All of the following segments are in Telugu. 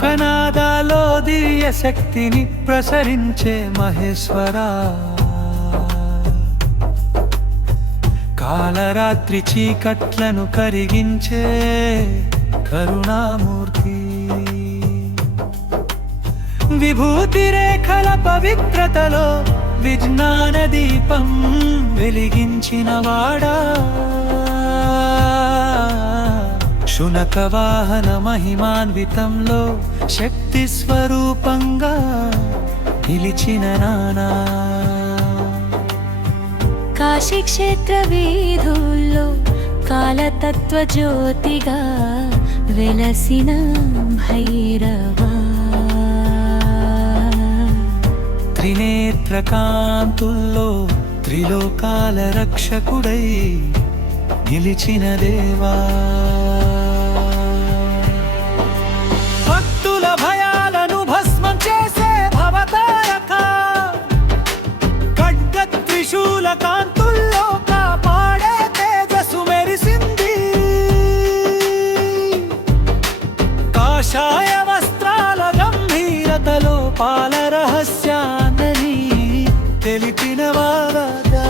శంఖనాదాలో దివ్య శక్తిని ప్రసరించే మహేశ్వరా, కాలరాత్రి చీకట్లను కరిగించే కరుణామూర్తి, విభూతి రేఖల పవిత్రతలో విజ్ఞాన దీపం వెలిగించిన వాడా, శునక వాహన మహిమాన్వితంలో శక్తి స్వరూపంగా నిలిచిన నానా, కాశీ క్షేత్ర వీధుల్లో కాలతత్వ జ్యోతిగా వెలసిన భైరవా, త్రినేత్ర కాంతుల్లో త్రిలోకాల రక్షకుడై నిలిచిన దేవా, భక్తుల భయాలను భస్మం చేసే భవతారక, ఖడ్గ త్రిశూల కాంతుల్లో కాపాడే తేజస్సు మెరిసింది, కాషాయ వస్త్రాల గంభీరతలో పాల రహస్యాన్ని తెలిపిన వాడా,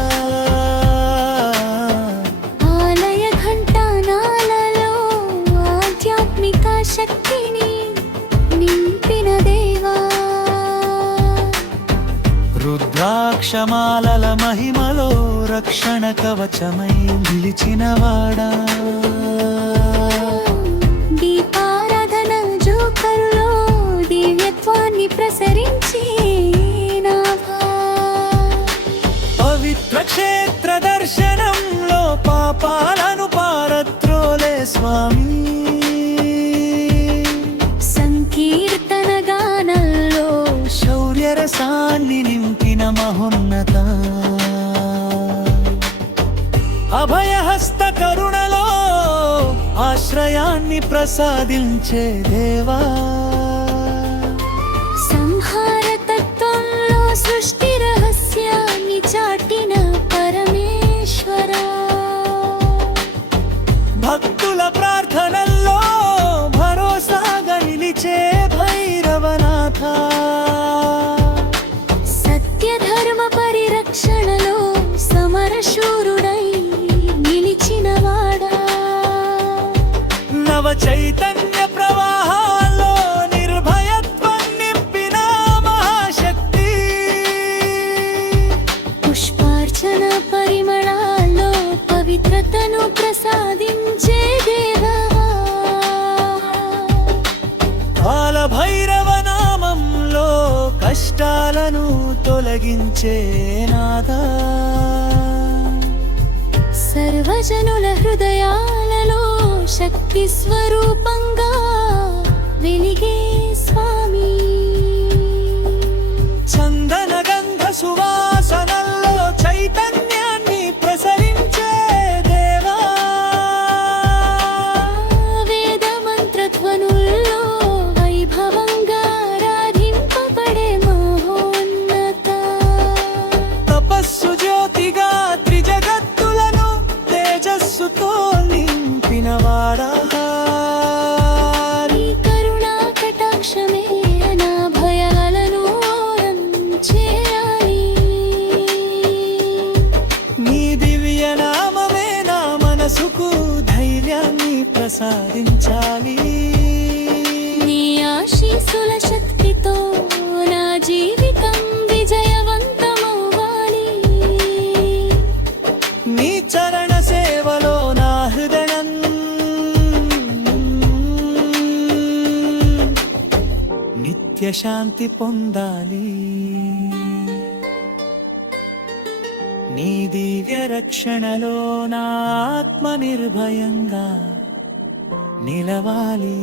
ఆలయ ఘంటానాలలో ఆధ్యాత్మిక శక్తిని నింపిన దేవా, రుద్రాక్షమాలల మహిమలో రక్షణ కవచమై నిలిచిన వాడా, దీపారాధన జోకరులో దివ్యత్వాన్ని ప్రసరించి పవిత్ర క్షేత్ర దర్శనంలో పాపాలను పారద్రోలే స్వామి, సంకీర్తన గానంలో శౌర్య రసాన్ని నింపిన మహోన్నత, అభయహస్త కరుణలో ఆశ్రయాన్ని ప్రసాదించే దేవా, సంహార తత్వంలో సృష్టి రహస్యాన్ని చాటిన పరమేశ్వరా, భక్తుల ప్రార్థనల్లో భరోసాగా నిలిచే భైరవనాథ, సత్య ధర్మ పరిరక్షణలో సమరశూరుడై నిలిచిన వాడా, నవ చైతన్య ప్రవాహాల్లో నిర్భయత్వం నింపిన మహాశక్తి, పుష్పార్చన పరిమళాల్లో పవిత్రతను ప్రసాదించే దేవా, కాల భైరవ నామంలో కష్టాలను తొలగించే నాదా, సర్వజనుల హృదయాలలో శక్తి స్వరూపంగా వెలిగే స్వామి, చందన గంధ సువాసనల్లో చైతన్యాన్ని ప్రసరించే దేవా, వేద మంత్రధ్వనుల్లో వైభవంగా ఆరాధింపబడే మహోన్నత, తపస్సు జ్యోతిగా త్రిజగత్తులను తేజస్సుతో నింపిన వాడా, నీ కరుణా కటాక్షమే నా భయాలను చేయాలి, నీ దివ్య నామమే నా మనసుకు ధైర్యాన్ని ప్రసాదించాలి, నీ ఆశీస్సుల శక్తితో నా జీవితం విజయవంతమవ్వాలి, నీ చరణ సేవలో నా హృదయం నిత్య శాంతి పొందాలి, నీ దివ్య రక్షణలో నా ఆత్మ నిర్భయంగా నిలవాలి.